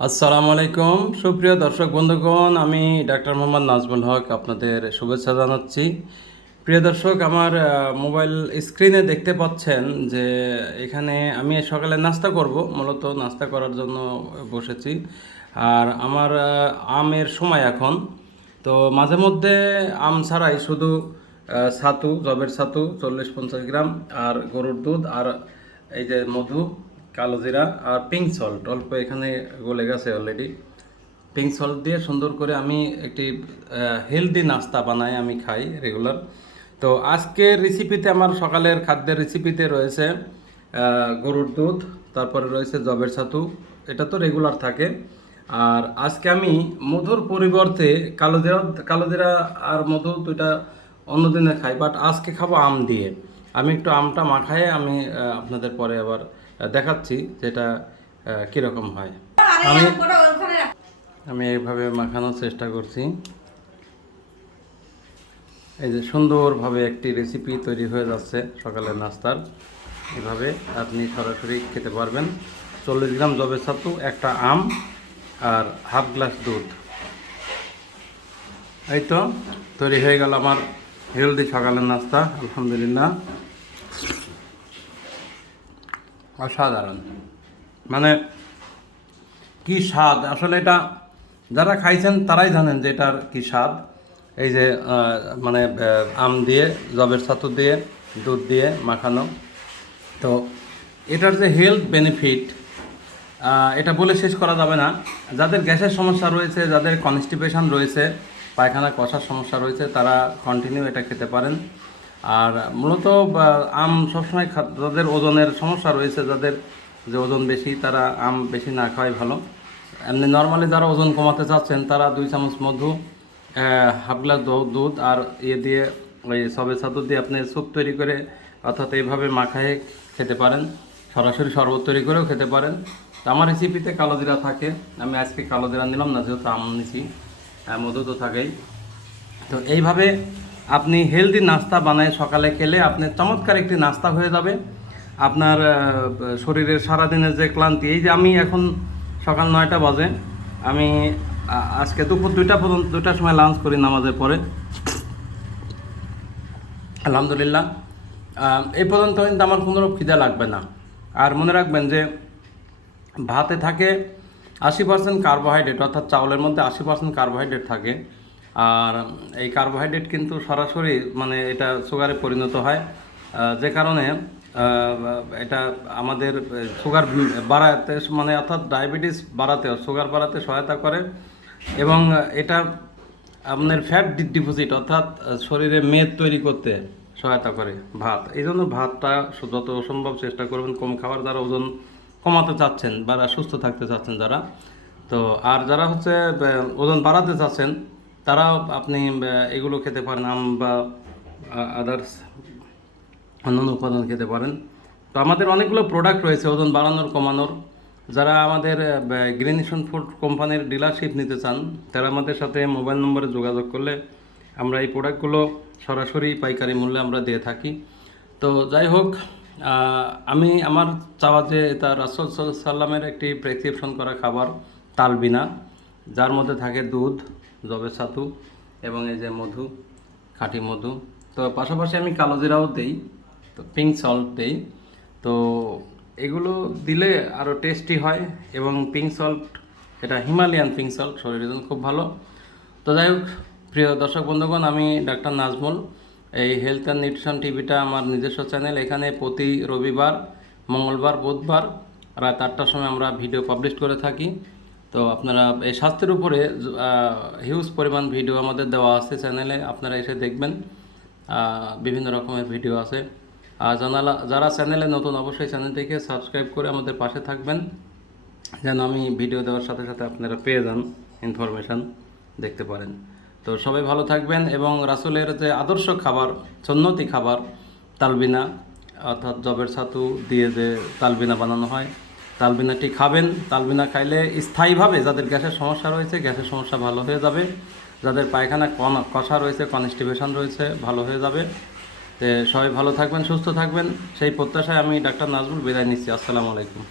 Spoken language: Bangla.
আসসালামু আলাইকুম সুপ্রিয় দর্শক বন্ধুগণ, আমি ডাক্তার মোহাম্মদ নাজমুল হক আপনাদের শুভেচ্ছা জানাচ্ছি। প্রিয় দর্শক, আমার মোবাইল স্ক্রিনে দেখতে পাচ্ছেন যে এখানে আমি সকালে নাস্তা করব, মূলত নাস্তা করার জন্য বসেছি। আর আমার আমের সময় এখন, তো মাঝে মধ্যে আম ছাড়াই শুধু ছাতু, জবের ছাতু 40-50 গ্রাম, আর গরুর দুধ, আর এই যে মধু, কালো জিরা আর পিঙ্ক সল্ট অল্প এখানে গলে গেছে অলরেডি। পিঙ্ক সল্ট দিয়ে সুন্দর করে আমি একটি হেলদি নাস্তা বানাই, আমি খাই রেগুলার। তো আজকের রেসিপিতে, আমার সকালের খাদ্যের রেসিপিতে রয়েছে গরুর দুধ, তারপরে রয়েছে জবের ছাতু, এটা তো রেগুলার থাকে। আর আজকে আমি মধুর পরিবর্তে কালো জিরা আর মধু দুইটা অন্যদিনে খাই, বাট আজকে খাবো আম দিয়ে। আমি একটু আমটা মাখায় আমি আপনাদের পরে আবার দেখাচ্ছি যেটা কীরকম হয়। আমি আমি এইভাবে মাখানোর চেষ্টা করছি। এই যে সুন্দরভাবে একটি রেসিপি তৈরি হয়ে যাচ্ছে সকালের নাস্তার। এভাবে আপনি সরাসরি খেতে পারবেন। 40 গ্রাম জবের ছাতু, একটা আম আর হাফ গ্লাস দুধ। এই তো তৈরি হয়ে গেল আমার হেলদি সকালের নাস্তা। আলহামদুলিল্লাহ, অসাধারণ, মানে কি স্বাদ! আসলে এটা যারা খাইছেন তারাই জানেন যে এটার কি স্বাদ। এই যে মানে আম দিয়ে, জবের ছাতু দিয়ে, দুধ দিয়ে মাখানো। তো এটার যে হেলথ বেনিফিট, এটা বলে শেষ করা যাবে না। যাদের গ্যাসের সমস্যা রয়েছে, যাদের কনস্টিপেশন রয়েছে, পায়খানা কষার সমস্যা রয়েছে, তারা কন্টিনিউ এটা খেতে পারেন। আর মূলত আম সবসময় যাদের ওজনের সমস্যা রয়েছে, যাদের যে ওজন বেশি, তারা আম বেশি না খাওয়াই ভালো। এমনি নর্মালি যারা ওজন কমাতে চাচ্ছেন, তারা 2 চামচ মধু, হাফ গ্লাস দুধ আর দিয়ে ওই সবে ছাতু দিয়ে আপনি স্যুপ তৈরি করে, অর্থাৎ এইভাবে মাখায় খেতে পারেন। সরাসরি শরবত তৈরি করেও খেতে পারেন। তো আমার রেসিপিতে কালো জিরা থাকে, আমি আজকে কালো জিরা নিলাম না, যেহেতু আম নিছি। মধু তো থাকেই। তো এইভাবে আপনি হেলদি নাস্তা বানায় সকালে খেলে আপনি চমৎকার একটি নাস্তা হয়ে যাবে। আপনার শরীরের সারাদিনের যে ক্লান্তি, এই যে আমি এখন সকাল 9টা বাজে, আমি আজকে দুপুর 2টার সময় লাঞ্চ করি নামাজের পরে। আলহামদুলিল্লাহ, এই পর্যন্ত কিন্তু আমার কোনো খিদে লাগবে না। আর মনে রাখবেন যে ভাতে থাকে 80% কার্বোহাইড্রেট, অর্থাৎ চাউলের মধ্যে 80% কার্বোহাইড্রেট থাকে। আর এই কার্বোহাইড্রেট কিন্তু সরাসরি মানে এটা সুগারে পরিণত হয়, যে কারণে এটা আমাদের সুগার বাড়াতে, মানে অর্থাৎ ডায়াবেটিস বাড়াতে, সুগার বাড়াতে সহায়তা করে। এবং এটা আপনার ফ্যাট ডিপোজিট, অর্থাৎ শরীরে মেদ তৈরি করতে সহায়তা করে ভাত। এই জন্য ভাতটা যত সম্ভব চেষ্টা করবেন কম খাবার, যারা ওজন কমাতে চাচ্ছেন বা সুস্থ থাকতে চাচ্ছেন যারা। তো আর যারা হচ্ছে ওজন বাড়াতে চাচ্ছেন, তারাও আপনি এগুলো খেতে পারেন, আম বা আদার্স অন্যান্য উপাদান খেতে পারেন। তো আমাদের অনেকগুলো প্রোডাক্ট রয়েছে ওজন বাড়ানোর, কমানোর। যারা আমাদের গ্রিনেশন ফুড কোম্পানির ডিলারশিপ নিতে চান, তারা আমাদের সাথে মোবাইল নম্বরে যোগাযোগ করলে আমরা এই প্রোডাক্টগুলো সরাসরি পাইকারি মূল্যে আমরা দিয়ে থাকি। তো যাই হোক, আমি আমার চাওয়া যে এটা রাসূল সাল্লাল্লাহু আলাইহি সাল্লামের একটি প্রেসক্রিপশন করা খাবার তালবিনা, যার মধ্যে থাকে দুধ, জবের ছাতু এবং এই যে মধু, খাঁটি মধু। তো পাশাপাশি আমি কালো জিরাও দেই, তো পিঙ্ক সল্ট দেই। তো এগুলো দিলে আরও টেস্টি হয়। এবং পিঙ্ক সল্ট, এটা হিমালয়ান পিঙ্ক সল্ট, শরীরের জন্য খুব ভালো। তো যাই হোক, প্রিয় দর্শক বন্ধুগণ, আমি ডাক্তার নাজমুল। এই হেলথ অ্যান্ড নিউট্রিশন টিভিটা আমার নিজস্ব চ্যানেল। এখানে প্রতি রবিবার, মঙ্গলবার, বুধবার রাত 8টার সময় আমরা ভিডিও পাবলিশ করে থাকি। তো আপনারা এই স্বাস্থ্যের উপরে হিউজ পরিমাণ ভিডিও আমাদের দেওয়া আছে চ্যানেলে, আপনারা এসে দেখবেন। বিভিন্ন রকমের ভিডিও আছে। আর যারা চ্যানেলে নতুন, অবশ্যই চ্যানেলটিকে সাবস্ক্রাইব করে আমাদের পাশে থাকবেন, যেন আমি ভিডিও দেওয়ার সাথে সাথে আপনারা পেয়ে যান, ইনফরমেশান দেখতে পারেন। তো সবাই ভালো থাকবেন। এবং রাসূলের যে আদর্শ খাবার, সুন্নতি খাবার তালবিনা, অর্থাৎ জবের ছাতু দিয়ে যে তালবিনা বানানো হয়, তালবিনাটি খাবেন। তালবিনা খাইলে স্থায়ীভাবে যাদের গ্যাসের সমস্যা রয়েছে, গ্যাসের সমস্যা ভালো হয়ে যাবে। যাদের পায়খানা কষা রয়েছে, কনস্টিপেশন রয়েছে, ভালো হয়ে যাবে। তো সবাই ভালো থাকবেন, সুস্থ থাকবেন, সেই প্রত্যাশায় আমি ডাক্তার নাজমুল বিদায় নিচ্ছি। আসসালামু আলাইকুম।